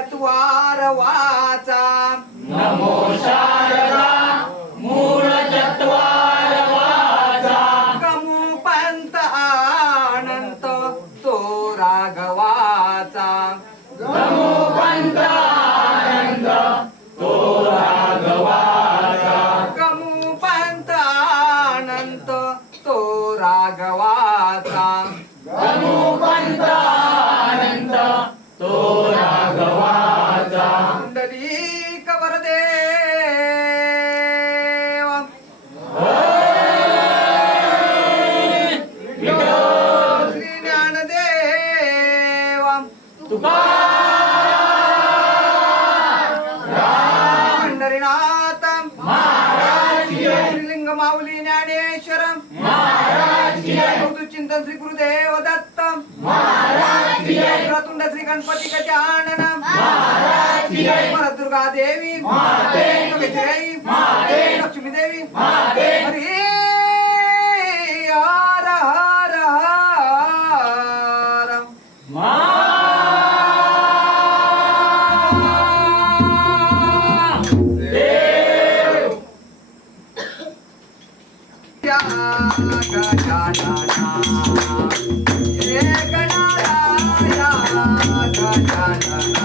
द्वार वाचा. శ్రీకం శ్రీ గురుదేవ దత్తం రతుండ శ్రీ గణపతి గజాననం మన దుర్గాదేవి. లక్ష్మీదేవి. హరి హర హర హరం. na na na